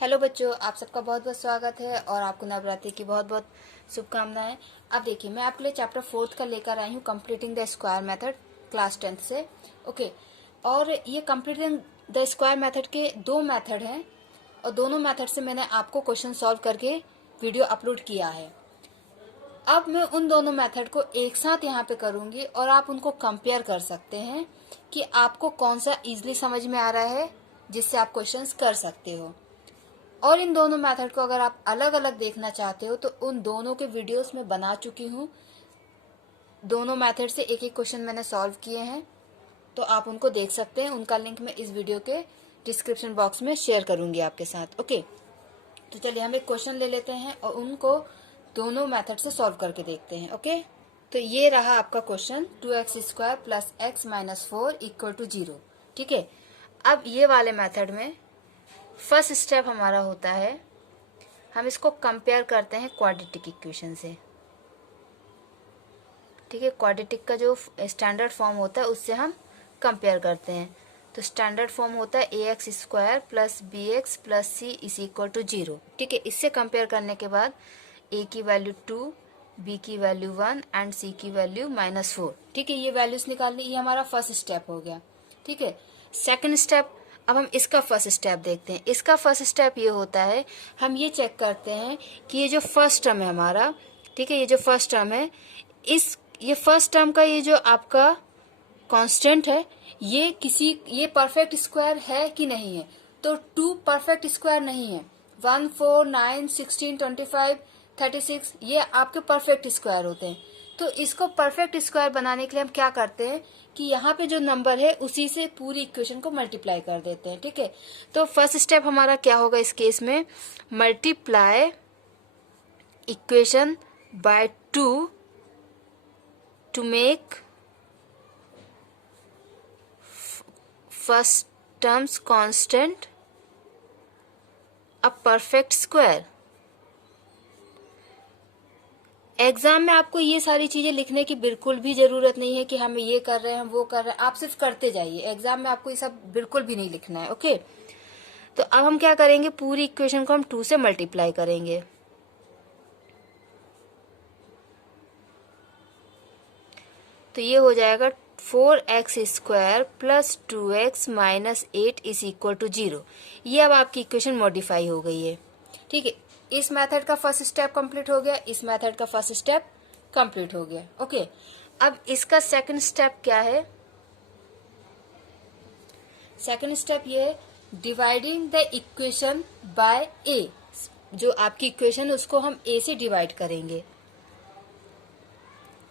Hello बच्चों, आप सबका बहुत बहुत स्वागत है और आपको नवरात्रि की बहुत बहुत शुभकामनाएं। अब देखिए, मैं आपके लिए चैप्टर 4 का लेकर आई हूँ, completing the square method, class 10th से। ओके, और ये कंप्लीटिंग द स्क्वायर मेथड के 2 मेथड हैं और दोनों मेथड से मैंने आपको क्वेश्चन सॉल्व करके वीडियो अपलोड किया है। अब मैं उन दोनों मेथड को एक साथ यहाँ पे करूँगी और आप उनको कंपेयर कर सकते हैं कि आपको कौन सा ईजिली समझ में आ रहा है जिससे आप क्वेश्चंस कर सकते हो। और इन दोनों मेथड को अगर आप अलग अलग देखना चाहते हो तो उन दोनों के वीडियोस में बना चुकी हूँ। दोनों मेथड से एक एक क्वेश्चन मैंने सॉल्व किए हैं, तो आप उनको देख सकते हैं। उनका लिंक मैं इस वीडियो के डिस्क्रिप्शन बॉक्स में शेयर करूंगी आपके साथ। ओके, तो चलिए हम एक क्वेश्चन ले लेते हैं और उनको दोनों मेथड से सॉल्व करके देखते हैं। ओके, तो ये रहा आपका question, 2x² plus x minus 4 equal to 0। ठीक है, अब ये वाले मेथड में फर्स्ट स्टेप हमारा होता है, हम इसको कंपेयर करते हैं क्वाड्रेटिक इक्वेशन से। ठीक है, क्वाड्रेटिक का जो स्टैंडर्ड फॉर्म होता है उससे हम कंपेयर करते हैं। तो स्टैंडर्ड फॉर्म होता है ax² plus bx plus c is equal to 0। ठीक है, इससे कंपेयर करने के बाद a की वैल्यू 2, b की वैल्यू 1 एंड c की वैल्यू -4। ठीक है, ये वैल्यूज निकाल ली। ये हमारा फर्स्ट स्टेप हो गया। ठीक है, सेकंड स्टेप, अब हम इसका फर्स्ट स्टेप देखते हैं। इसका फर्स्ट स्टेप ये होता है, हम ये चेक करते हैं कि ये जो फर्स्ट टर्म है हमारा, ठीक है, ये जो फर्स्ट टर्म है, ये फर्स्ट टर्म का ये जो आपका कांस्टेंट है, ये परफेक्ट स्क्वायर है कि नहीं है। तो 2 परफेक्ट स्क्वायर नहीं है। 1, 4, 9, 16, 25, 36 ये आपके परफेक्ट स्क्वायर होते हैं। तो इसको परफेक्ट स्क्वायर बनाने के लिए हम क्या करते हैं कि यहाँ पे जो नंबर है उसी से पूरी इक्वेशन को मल्टीप्लाई कर देते हैं। ठीक है, तो फर्स्ट स्टेप हमारा क्या होगा इस केस में, multiply equation by 2 to make first terms constant a perfect square. Exam में आपको ये सारी चीजें लिखने की बिल्कुल भी जरूरत नहीं है कि हम ये कर रहे हैं, वो कर रहे हैं। आप सिर्फ करते जाइए, एग्जाम में आपको ये सब बिल्कुल भी नहीं लिखना है। ओके, तो अब हम क्या करेंगे, पूरी इक्वेशन को हम 2 से मल्टीप्लाई करेंगे। तो ये हो जाएगा 4x² plus 2x minus 8 is equal to 0। ये अब आपकी इक्वेशन मॉडिफाई हो गई है। ठीक है, इस मेथड का फर्स्ट स्टेप कंप्लीट हो गया, इस मेथड का फर्स्ट स्टेप कंप्लीट हो गया। ओके, अब इसका सेकंड स्टेप क्या है, सेकंड स्टेप ये है dividing the equation by a। जो आपकी इक्वेशन है उसको हम a से डिवाइड करेंगे।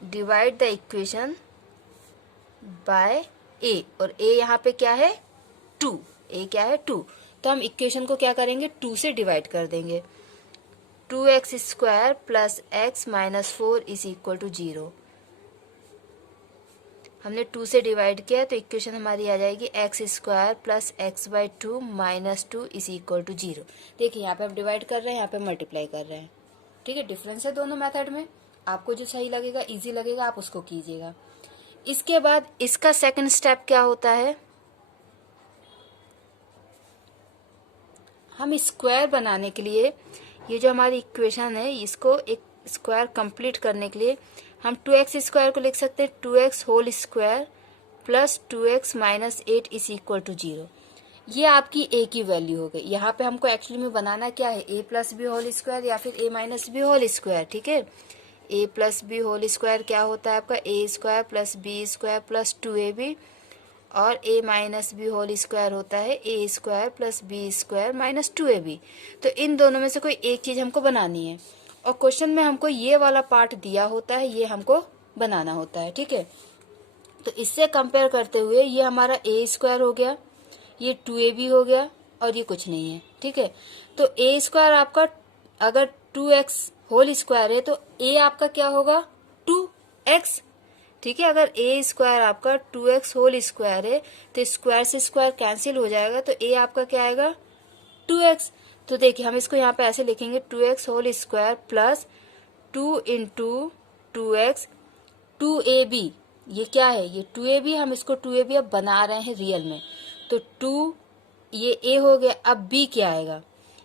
Divide the equation by a, और a यहाँ पे क्या है 2, a क्या है 2। तो हम इक्वेशन को क्या करेंगे, 2 से डिवाइड कर देंगे। 2x² plus x minus 4 is equal to 0। हमने 2 से डिवाइड किया तो इक्वेशन हमारी आ जाएगी x² plus x/2 minus 2 is equal to 0। देखिए, यहाँ पे हम डिवाइड कर रहे हैं, यहाँ पे मल्टीप्लाई कर रहे हैं। ठीक है, डिफरेंस है दोनों मेथड में। आपको जो सही लगेगा, इजी लगेगा, आप उसको कीजिएगा। इसके बाद इसका सेकंड स्टेप क्या होता है, हम स्क्वायर बनाने के लिए, ये जो हमारी इक्वेशन है इसको एक स्क्वायर कंप्लीट करने के लिए हम 2x² को लिख सकते हैं 2x whole square plus 2x minus 8 is equal to 0। ये आपकी a की वैल्यू हो गई। यहाँ पे हमको एक्चुअली में बनाना क्या है, a plus B whole square या फिर a minus B whole square. ठीक है, a plus B whole square क्या होता है आपका, a² plus b² plus 2ab, और a minus B whole square होता है a² plus b² minus 2ab। तो इन दोनों में से कोई एक चीज हमको बनानी है और क्वेश्चन में हमको ये वाला पार्ट दिया होता है, ये हमको बनाना होता है। ठीक है, तो इससे कंपेयर करते हुए ये हमारा a² हो गया, ये 2ab हो गया और ये कुछ नहीं है। ठीक है, तो a² आपका अगर 2x होल स्क्वायर है तो a आपका क्या होगा 2x। ठीक है, अगर a² आपका 2x होल स्क्वायर है तो स्क्वायर से स्क्वायर कैंसिल हो जाएगा, तो a आपका क्या आएगा 2x। तो देखिए, हम इसको यहाँ पे ऐसे लिखेंगे 2x whole square plus 2 into 2x 2ab। ये क्या है, ये 2ab, हम इसको 2ab अब बना रहे हैं रियल में। तो 2 ये a हो गया। अब b क्या आएगा,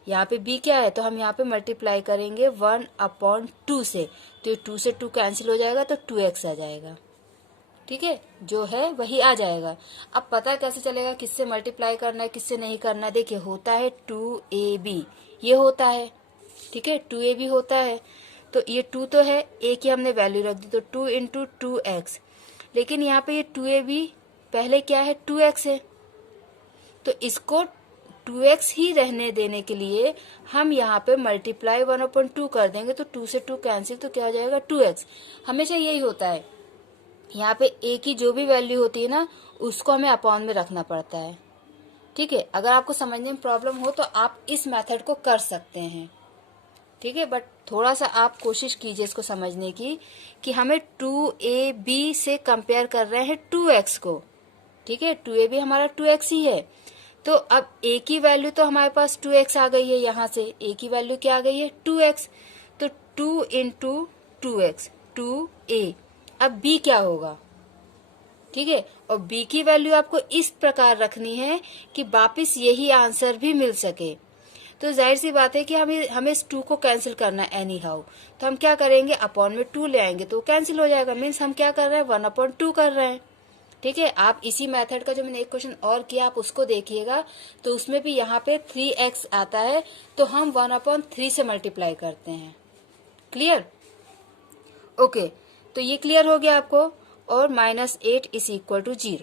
यहाँ पे b क्या है, तो हम यहाँ पे मल्टीप्लाई करेंगे 1/2 से, तो ये 2 से 2 कैंसिल हो जाएगा तो 2x आ जाएगा। ठीक है, जो है वही आ जाएगा। अब पता कैसे चलेगा किससे मल्टीप्लाई करना है किससे नहीं करना है? देखिए होता है 2ab, ये होता है, ठीक है 2ab होता है, तो ये 2 तो है, a की हमने वैल्यू रख दी तो 2 इंटू 2x, लेकिन यहाँ पे ये 2ab पहले क्या है 2x है, तो इसको 2x ही रहने देने के लिए हम यहाँ पे मल्टीप्लाई 1/2 कर देंगे, तो 2 से 2 कैंसिल, तो क्या हो जाएगा 2x। हमेशा यही होता है, यहाँ पे a की जो भी वैल्यू होती है ना उसको हमें अपॉन में रखना पड़ता है। ठीक है, अगर आपको समझने में प्रॉब्लम हो तो आप इस मेथड को कर सकते हैं, ठीक है, बट थोड़ा सा आप कोशिश कीजिए इसको समझने की कि हमें 2ab से कंपेयर कर रहे हैं 2x को। ठीक है, 2ab हमारा 2x ही है, तो अब a की वैल्यू तो हमारे पास 2x आ गई है, यहाँ से a की वैल्यू क्या आ गई है 2x, तो 2 इंटू 2x 2a। अब b क्या होगा, ठीक है, और b की वैल्यू आपको इस प्रकार रखनी है कि वापिस यही आंसर भी मिल सके। तो जाहिर सी बात है कि हमें इस 2 को कैंसिल करना है एनी हाउ, तो हम क्या करेंगे अपॉन में 2 ले आएंगे तो कैंसिल हो जाएगा, मीन्स हम क्या कर रहे हैं 1/2 कर रहे हैं। ठीक है, आप इसी मेथड का जो मैंने एक क्वेश्चन और किया आप उसको देखिएगा, तो उसमें भी यहाँ पे 3x आता है, तो हम 1/3 से मल्टीप्लाई करते हैं। क्लियर? ओके, तो ये क्लियर हो गया आपको, और -8 इज इक्वल टू 0।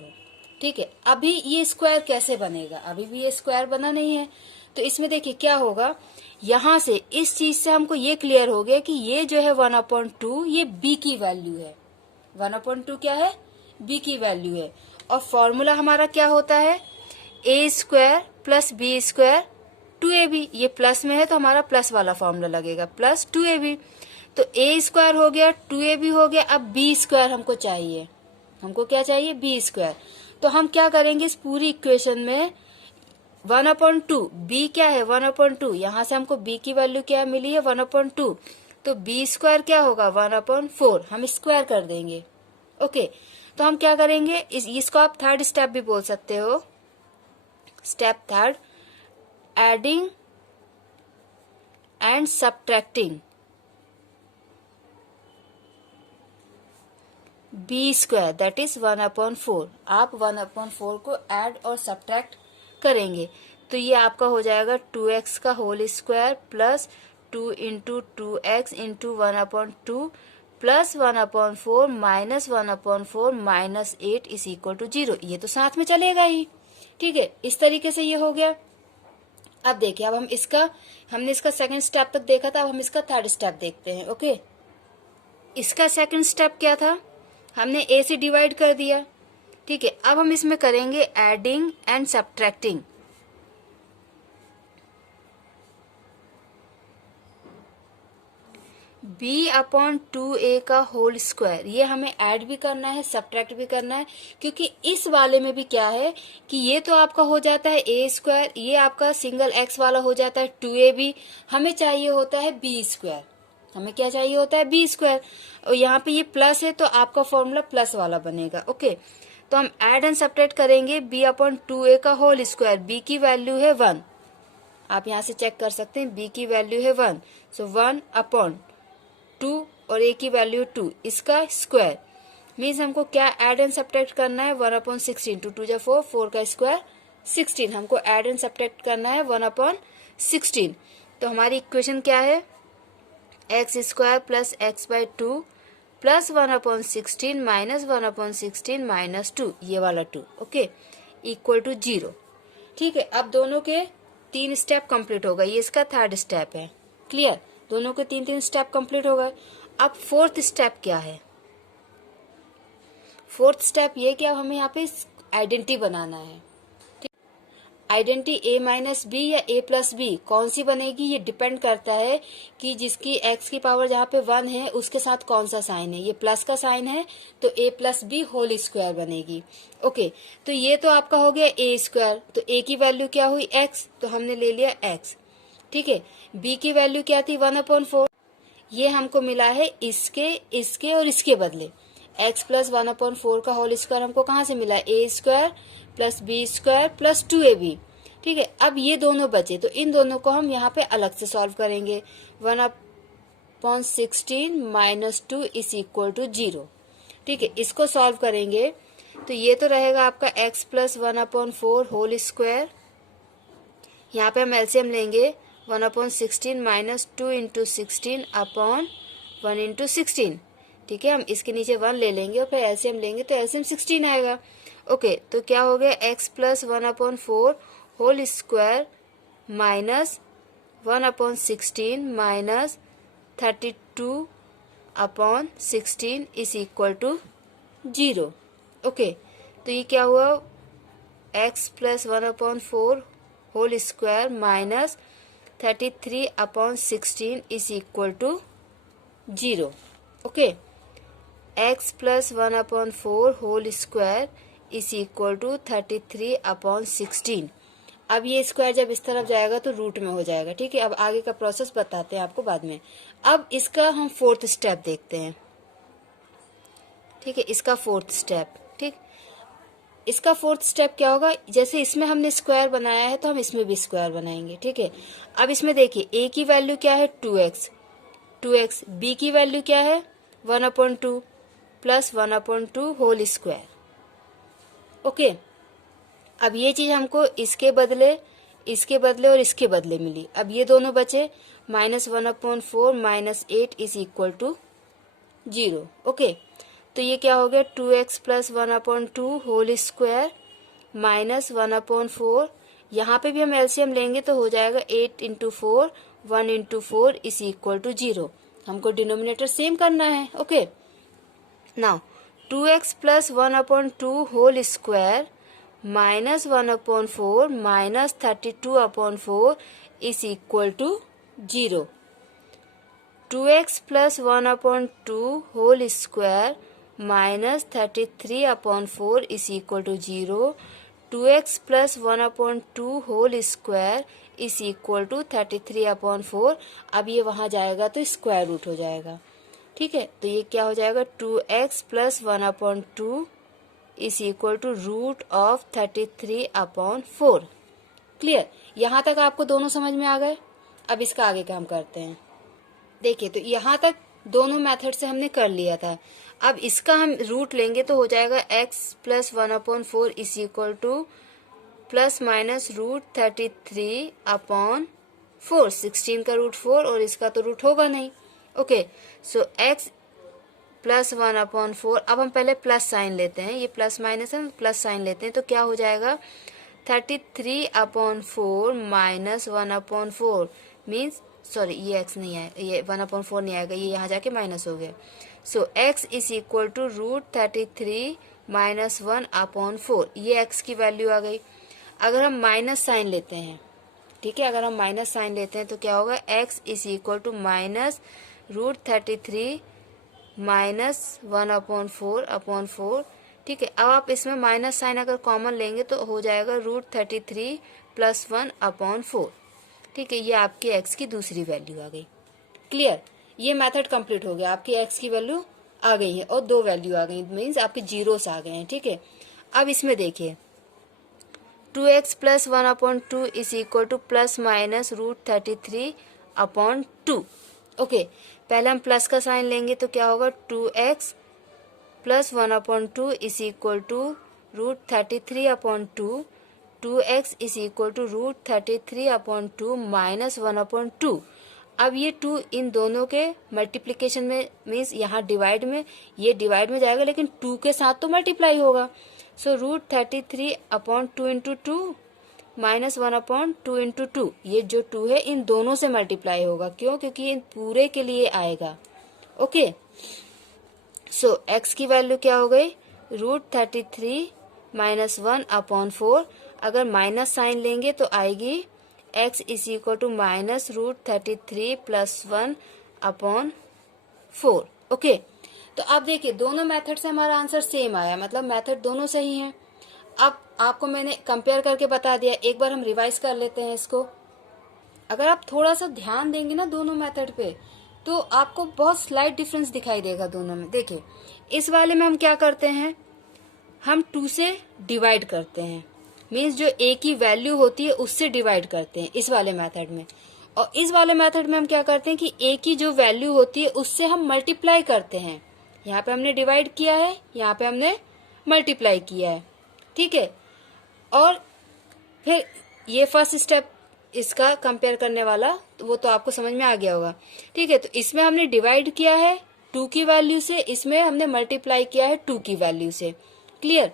ठीक है, अभी ये स्क्वायर कैसे बनेगा, अभी भी ये स्क्वायर बना नहीं है, तो इसमें देखिए क्या होगा, यहाँ से इस चीज से हमको ये क्लियर हो गया कि ये जो है 1/2 ये b की वैल्यू है, 1/2 क्या है b की वैल्यू है, और फॉर्मूला हमारा क्या होता है a² प्लस b² 2ab, ये प्लस में है तो हमारा प्लस वाला फॉर्मूला लगेगा प्लस 2ab, तो a² हो गया 2ab हो गया, अब b² हमको चाहिए, हमको क्या चाहिए b², तो हम क्या करेंगे इस पूरी इक्वेशन में 1/2, b क्या है 1/2, यहाँ से हमको b की वैल्यू क्या मिली है 1/2, तो b² क्या होगा 1/4, हम स्क्वायर कर देंगे। ओके, तो हम क्या करेंगे इसको आप थर्ड स्टेप भी बोल सकते हो, step third, adding and subtracting b² that is 1/4, आप 1/4 को ऐड और सब्ट्रैक्ट करेंगे, तो ये आपका हो जाएगा 2x का whole square plus 2 into 2x into 1/2 plus 1/4 minus 1/4 -8 is equal to 0। ये तो साथ में चलेगा ही। ठीक है, इस तरीके से ये हो गया। अब देखिए, अब हमने इसका सेकंड स्टेप तक देखा था, अब हम इसका थर्ड स्टेप देखते हैं। ओके, इसका सेकंड स्टेप क्या था, हमने a से डिवाइड कर दिया। ठीक है, अब हम इसमें करेंगे एडिंग एंड सब्ट्रैक्टिंग। b/2a का होल स्क्वायर, ये हमें ऐड भी करना है सब्ट्रैक्ट भी करना है, क्योंकि इस वाले में भी क्या है कि ये तो आपका हो जाता है a², ये आपका सिंगल x वाला हो जाता है 2ab, हमें चाहिए होता है b², हमें क्या चाहिए होता है b², और यहाँ पे ये प्लस है तो आपका फॉर्मूला प्लस वाला बनेगा। ओके, तो हम ऐड एंड सब्ट्रैक्ट करेंगे b/2a का होल स्क्वायर, b की वैल्यू है 1, आप यहाँ से चेक कर सकते हैं b की वैल्यू है 1, सो 1/2 और a की वैल्यू 2, इसका स्क्वायर मीन्स हमको क्या ऐड एंड सब्ट्रैक्ट करना है 1/16, 2 2 4, 4 का स्क्वायर 16, हमको ऐड एंड सब्ट्रैक्ट करना है 1/16। तो हमारी इक्वेशन क्या है x² plus x/2 plus 1/16 minus 1/16 minus 2, ये वाला 2, ओके, इक्वल टू 0। ठीक है, अब दोनों के 3 स्टेप कंप्लीट हो गए, ये इसका थर्ड स्टेप है। क्लियर, दोनों के 3 स्टेप कंप्लीट हो गए। अब फोर्थ स्टेप क्या है, फोर्थ स्टेप ये क्या, हमें यहाँ पे आइडेंटिटी बनाना है। आइडेंटिटी a-b या a+b कौन सी बनेगी, ये डिपेंड करता है कि जिसकी x की पावर जहाँ पे 1 है उसके साथ कौन सा साइन है, ये प्लस का साइन है तो a+b होल स्क्वायर बनेगी। ओके, तो ये तो आपका हो गया a², तो a की वैल्यू क्या हुई x, तो हमने ले लिया x। ठीक है, b की वैल्यू क्या थी 1/4, ये हमको मिला है इसके और इसके बदले, x प्लस 1/4 का होल स्क्वायर हमको कहाँ से मिला a² plus b² plus 2ab, ठीक है, अब ये दोनों बचे तो इन दोनों को हम यहाँ पे अलग से सॉल्व करेंगे। 1/16 माइनस 2 इज इक्वल टू 0। ठीक है, इसको सॉल्व करेंगे तो ये तो रहेगा आपका x प्लस 1/4 होल स्क्वायर। यहाँ पे हम एलसीएम लेंगे 1/16 माइनस 2 इंटू 16 अपॉन 1 इंटू 16। ठीक है, हम इसके नीचे 1 ले लेंगे और फिर एलसीएम लेंगे तो एलसीएम 16 आएगा। ओके, तो क्या हो गया x plus 1/4 whole square minus 1/16 minus 32/16 is equal to 0। Okay, तो ये क्या हुआ, x plus 1/4 whole square minus 33/16 is equal to 0। Okay, x plus 1/4 whole square is equal to 33/16। अब ये स्क्वायर जब इस तरफ जाएगा तो रूट में हो जाएगा। ठीक है, अब आगे का प्रोसेस बताते हैं आपको बाद में। अब इसका हम फोर्थ स्टेप देखते हैं। ठीक है, इसका फोर्थ स्टेप। ठीक, इसका फोर्थ स्टेप क्या होगा, जैसे इसमें हमने स्क्वायर बनाया है तो हम इसमें भी स्क्वायर बनाएंगे। ठीक है, अब इसमें देखिए a की वैल्यू क्या है 2x, b की वैल्यू क्या है 1/2 प्लस 1/2 होल स्क्वायर। ओके, अब ये चीज हमको इसके बदले और इसके बदले मिली। अब ये दोनों बचे minus 1/4 minus 8 is equal to 0। Okay, तो ये क्या हो गया 2x plus 1/2 whole square minus 1/4। यहाँ पे भी हम एलसीएम लेंगे तो हो जाएगा 8 into 4 1 into 4 is equal to 0। हमको डिनोमिनेटर सेम करना है। Okay, now 2x plus 1/2 whole square minus 1/4 minus 32/4 is equal to 0। 2x plus 1/2 whole square minus 33/4 is equal to 0। 2x plus 1/2 whole square is equal to 33/4। अब ये वहां जाएगा तो square root हो जाएगा। ठीक है, तो ये क्या हो जाएगा 2x plus 1/2 is equal to root of 33/4। Clear, यहाँ तक आपको दोनों समझ में आ गए। अब इसका आगे काम करते हैं। देखिए, तो यहाँ तक दोनों मेथड से हमने कर लिया था। अब इसका हम रूट लेंगे तो हो जाएगा x plus 1/4 is equal to plus minus root 33/4। 16 का रूट 4 और इसका तो रूट होगा नहीं। ओके, सो x प्लस 1/4। अब हम पहले प्लस साइन लेते हैं, ये प्लस माइनस है, प्लस साइन लेते हैं तो क्या हो जाएगा 33/4 माइनस 1/4 मीन्स, सॉरी ये x नहीं आएगा, ये 1/4 नहीं आएगा, ये यहाँ जाके माइनस हो गया। So x is equal to root 33 minus 1/4। ये x की वैल्यू आ गई। अगर हम माइनस साइन लेते हैं, ठीक है, अगर हम माइनस साइन लेते हैं तो क्या होगा x is equal to minus root 33 minus 1/4। ठीक है, अब आप इसमें माइनस साइन अगर कॉमन लेंगे तो हो जाएगा रूट 33 प्लस 1/4। ठीक है, ये आपकी x की दूसरी वैल्यू आ गई। क्लियर, ये मेथड कंप्लीट हो गया। आपकी x की वैल्यू आ गई है और 2 वैल्यू आ गई, मीन्स आपके जीरोस आ गए हैं। ठीक है, अब इसमें देखिए 2x plus 1/2 is equal to plus minus root 33/2। Okay, पहले हम प्लस का साइन लेंगे तो क्या होगा 2x plus 1/2 is equal to root 33/2। 2x is equal to root 33/2 minus 1/2। अब ये 2 इन दोनों के मल्टीप्लिकेशन में मीन्स यहाँ डिवाइड में, ये डिवाइड में जाएगा लेकिन 2 के साथ तो मल्टीप्लाई होगा। So root 33/2 into 2 minus 1/2 into 2। ये जो 2 है इन दोनों से मल्टीप्लाई होगा। क्यों? क्योंकि इन पूरे के लिए आएगा। ओके, सो x की वैल्यू क्या हो गई रूट 33 माइनस 1/4। अगर माइनस साइन लेंगे तो आएगी x is equal to minus root 33 plus 1/4। Okay, तो अब देखिए दोनों मेथड से हमारा आंसर सेम आया, मतलब मेथड दोनों सही हैं। अब आपको मैंने कंपेयर करके बता दिया, एक बार हम रिवाइज कर लेते हैं इसको। अगर आप थोड़ा सा ध्यान देंगे ना दोनों मेथड पे तो आपको बहुत स्लाइट डिफरेंस दिखाई देगा दोनों में। देखिए, इस वाले में हम क्या करते हैं, हम 2 से डिवाइड करते हैं, मीन्स जो ए की वैल्यू होती है उससे डिवाइड करते हैं इस वाले मेथड में। और इस वाले मेथड में हम क्या करते हैं कि ए की जो वैल्यू होती है उससे हम मल्टीप्लाई करते हैं। यहाँ पे हमने डिवाइड किया है, यहाँ पे हमने मल्टीप्लाई किया है, ठीक है। और फिर ये फर्स्ट स्टेप इसका कंपेयर करने वाला, तो वो तो आपको समझ में आ गया होगा, ठीक है। तो इसमें हमने डिवाइड किया है 2 की वैल्यू से, इसमें हमने मल्टीप्लाई किया है 2 की वैल्यू से, क्लियर।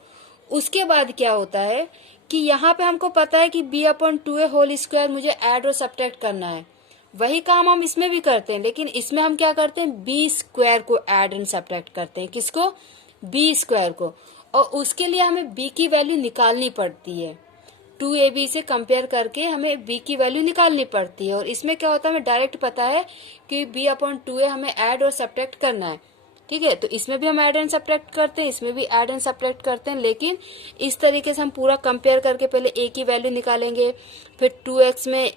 उसके बाद क्या होता है कि यहाँ पे हमको पता है कि b/2a होल स्क्वायर मुझे ऐड और सब्ट्रैक्ट करना है। वही काम हम इसमें भी करते हैं, लेकिन इसमें हम क्या करते हैं, बी स्क्वायर को ऐड एंड सब्ट्रैक्ट करते हैं। किसको? बी स्क्वायर को। और उसके लिए हमें बी की वैल्यू निकालनी पड़ती है, 2ab से कंपेयर करके हमें b की वैल्यू निकालनी पड़ती है। और इसमें क्या होता है, हमें डायरेक्ट पता है कि b/2a हमें ऐड और सब्ट्रैक्ट करना है, ठीक है। तो इसमें भी हम ऐड एंड सब्ट्रैक्ट करते हैं, इसमें भी ऐड एंड सब्ट्रैक्ट करते हैं, लेकिन इस तरीके से हम पूरा कंपेयर करके पहले a की वैल्यू निकालेंगे, फिर 2x में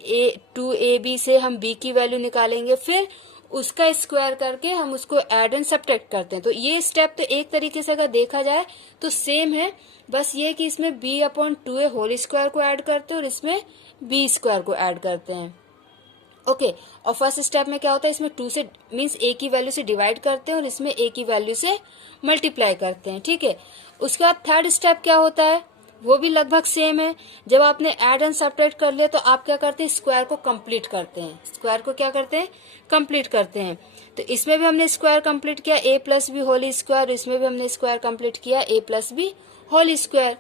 2ab से हम b की वैल्यू निकालेंगे, फिर उसका स्क्वायर करके हम उसको ऐड एंड सब्ट्रैक्ट करते हैं। तो ये स्टेप तो एक तरीके से अगर देखा जाए तो सेम है, बस ये कि इसमें b/2a होल स्क्वायर को ऐड करते हैं और इसमें b स्क्वायर को ऐड करते हैं, ओके। और फर्स्ट स्टेप में क्या होता है, इसमें 2 से मीन्स a की वैल्यू से डिवाइड करते हैं और इसमें a की वैल्यू से मल्टीप्लाई करते हैं, ठीक है। उसके बाद थर्ड स्टेप क्या होता है, वो भी लगभग सेम है। जब आपने ऐड एंड सब्ट्रैक्ट कर लिया तो आप क्या करते हैं, स्क्वायर को कंप्लीट करते हैं। स्क्वायर को क्या करते हैं, कंप्लीट करते हैं। तो इसमें भी हमने स्क्वायर कंप्लीट किया a+b होल स्क्वायर, इसमें भी हमने स्क्वायर कंप्लीट किया a+b होल स्क्वायर।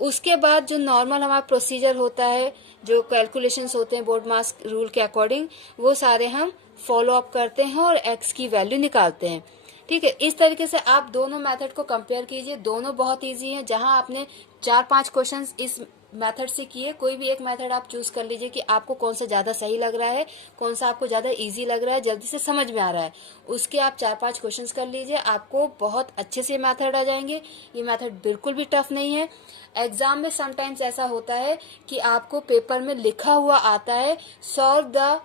उसके बाद जो नॉर्मल हमारा प्रोसीजर होता है, जो कैलकुलेशंस होते हैं बोर्ड मास रूल के अकॉर्डिंग, वो सारे हम फॉलो अप करते हैं और x की वैल्यू निकालते हैं, ठीक है। इस तरीके से आप दोनों मेथड को कंपेयर कीजिए, दोनों बहुत इजी हैं। जहां आपने 4-5 क्वेश्चंस इस मेथड से किए, कोई भी एक मेथड आप चूज कर लीजिए कि आपको कौन सा ज्यादा सही लग रहा है, कौन सा आपको ज्यादा इजी लग रहा है, जल्दी से समझ में आ रहा है, उसके आप 4-5 क्वेश्चंस कर लीजिए, आपको बहुत अच्छे से मेथड आ जाएंगे। ये मेथड बिल्कुल भी टफ नहीं है। एग्जाम में समटाइम्स ऐसा होता है कि आपको पेपर में लिखा हुआ आता है सॉल्व द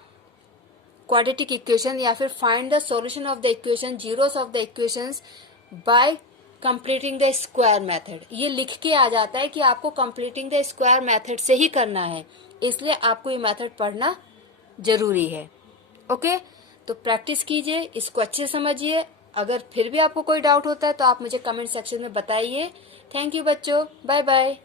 क्वाड्रेटिक इक्वेशन या फिर find the solution of the equation, zeros of the equations bye completing the square method. ये लिख के आ जाता है कि आपको कंप्लीटिंग द स्क्वायर मेथड से ही करना है, इसलिए आपको ये मेथड पढ़ना जरूरी है, ओके। तो प्रैक्टिस कीजिए, इसको अच्छे से समझिए। अगर फिर भी आपको कोई डाउट होता है तो आप मुझे कमेंट सेक्शन में बताइए। थैंक यू बच्चों, बाय बाय।